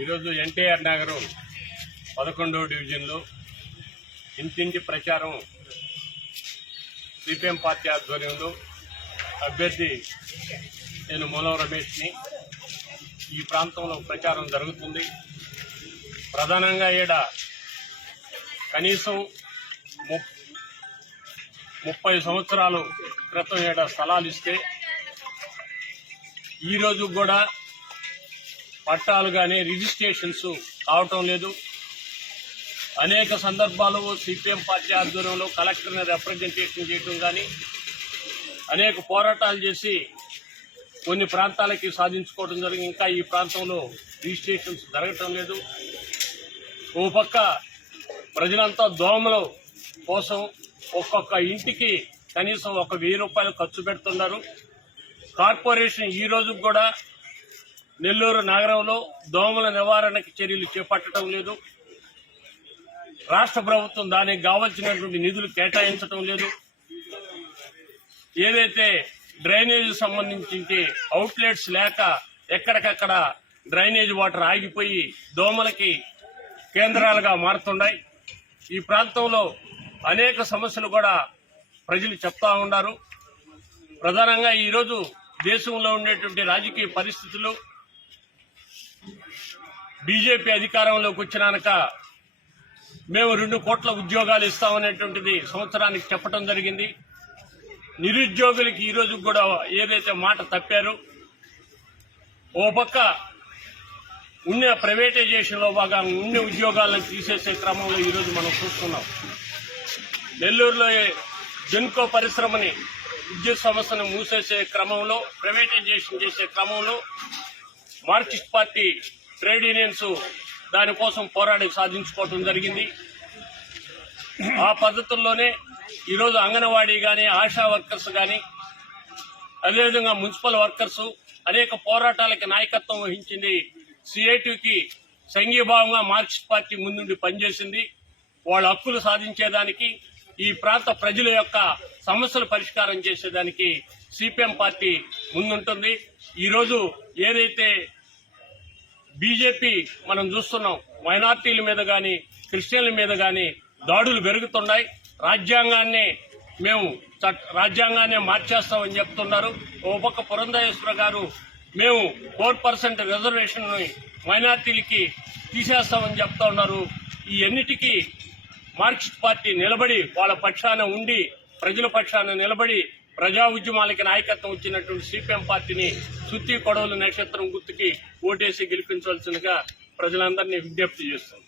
ఈరోజు ఎన్టీఆర్ నగరం పదకొండవ డివిజన్లో ఇంటింటి ప్రచారం సిపిఎం పార్టీ ఆధ్వర్యంలో. అభ్యర్థి నేను మూలం రమేష్ని. ఈ ప్రాంతంలో ప్రచారం జరుగుతుంది. ప్రధానంగా ఈడ కనీసం ము- ముప్పై సంవత్సరాలు క్రితం ఈడ స్థలాలు ఇస్తే ఈరోజు కూడా పట్టాలు కానీ రిజిస్ట్రేషన్స్ కావటం లేదు. అనేక సందర్భాలు సిపిఎం పార్టీ ఆధ్వర్యంలో కలెక్టర్ని రిప్రజెంటేషన్ చేయటం కానీ అనేక పోరాటాలు చేసి కొన్ని ప్రాంతాలకి సాధించుకోవడం జరిగింది. ఇంకా ఈ ప్రాంతంలో రిజిస్ట్రేషన్స్ జరగటం లేదు. ఓ పక్క ప్రజలంతా దోమల కోసం ఒక్కొక్క ఇంటికి కనీసం ఒక వెయ్యి రూపాయలు ఖర్చు పెడుతున్నారు. కార్పొరేషన్ ఈ రోజు కూడా నెల్లూరు నగరంలో దోమల నివారణకి చర్యలు చేపట్టడం లేదు. రాష్ట్ర ప్రభుత్వం దానికి కావలసినటువంటి నిధులు కేటాయించడం లేదు. ఏదైతే డ్రైనేజ్ సంబంధించి అవుట్లెట్స్ లేక ఎక్కడికక్కడ డ్రైనేజ్ వాటర్ ఆగిపోయి దోమలకి కేంద్రాలుగా మారుతున్నాయి. ఈ ప్రాంతంలో అనేక సమస్యలు కూడా ప్రజలు చెప్తా ఉన్నారు. ప్రధానంగా ఈరోజు దేశంలో ఉండేటువంటి రాజకీయ పరిస్థితులు బీజేపీ అధికారంలోకి వచ్చినాక మేము రెండు కోట్ల ఉద్యోగాలు ఇస్తామనేటువంటిది సంవత్సరానికి చెప్పడం జరిగింది. నిరుద్యోగులకి ఈరోజు కూడా ఏదైతే మాట తప్పారో ఓ పక్క ఉన్న ప్రైవేటైజేషన్లో భాగంగా ఉన్న ఉద్యోగాలను తీసేసే క్రమంలో ఈరోజు మనం చూస్తున్నాం. నెల్లూరులో జెన్కో పరిశ్రమని విద్యుత్ సంస్థను మూసేసే క్రమంలో ప్రైవేటైజేషన్ చేసే క్రమంలో మార్క్సిస్ట్ పార్టీ ట్రేడ్ యూనియన్స్ దానికోసం పోరాటం సాధించుకోవటం జరిగింది. ఆ పద్ధతుల్లోనే ఈరోజు అంగన్వాడీ కానీ ఆశా వర్కర్స్ కానీ అదేవిధంగా మున్సిపల్ వర్కర్స్ అనేక పోరాటాలకి నాయకత్వం వహించింది. సిఐటికి సంఘీభావంగా మార్క్సిస్ట్ పార్టీ ముందుండి పనిచేసింది. వాళ్ళ హక్కులు సాధించేదానికి ఈ ప్రాంత ప్రజల యొక్క సమస్యలు పరిష్కారం చేసేదానికి సిపిఎం పార్టీ ముందుంటుంది. ఈరోజు ఏదైతే బీజేపీ మనం చూస్తున్నాం. మైనార్టీల మీద కానీ క్రిస్టియన్ల మీద కానీ దాడులు పెరుగుతున్నాయి. రాజ్యాంగాన్ని మేము చట్- రాజ్యాంగాన్ని మార్చేస్తామని చెప్తున్నారు. ఓ పక్క పురంధరేశ్వర గారు మేము ఫోర్ పర్సెంట్ రిజర్వేషన్ మైనార్టీలకి తీసేస్తామని చెప్తా ఉన్నారు. ఈ ఎన్నిటికీ మార్క్సిస్ట్ పార్టీ నిలబడి వాళ్ళ పక్షాన ఉండి ప్రజల పక్షాన నిలబడి ప్రజా ఉద్యమాలకి నాయకత్వం ఇచ్చినటువంటి సిపిఎం పార్టీని సుత్తి కొడవలు నక్షత్రం గుర్తుకి ఓటేసి గెలిపించవలసిందిగా ప్రజలందరినీ విజ్ఞప్తి చేస్తుంది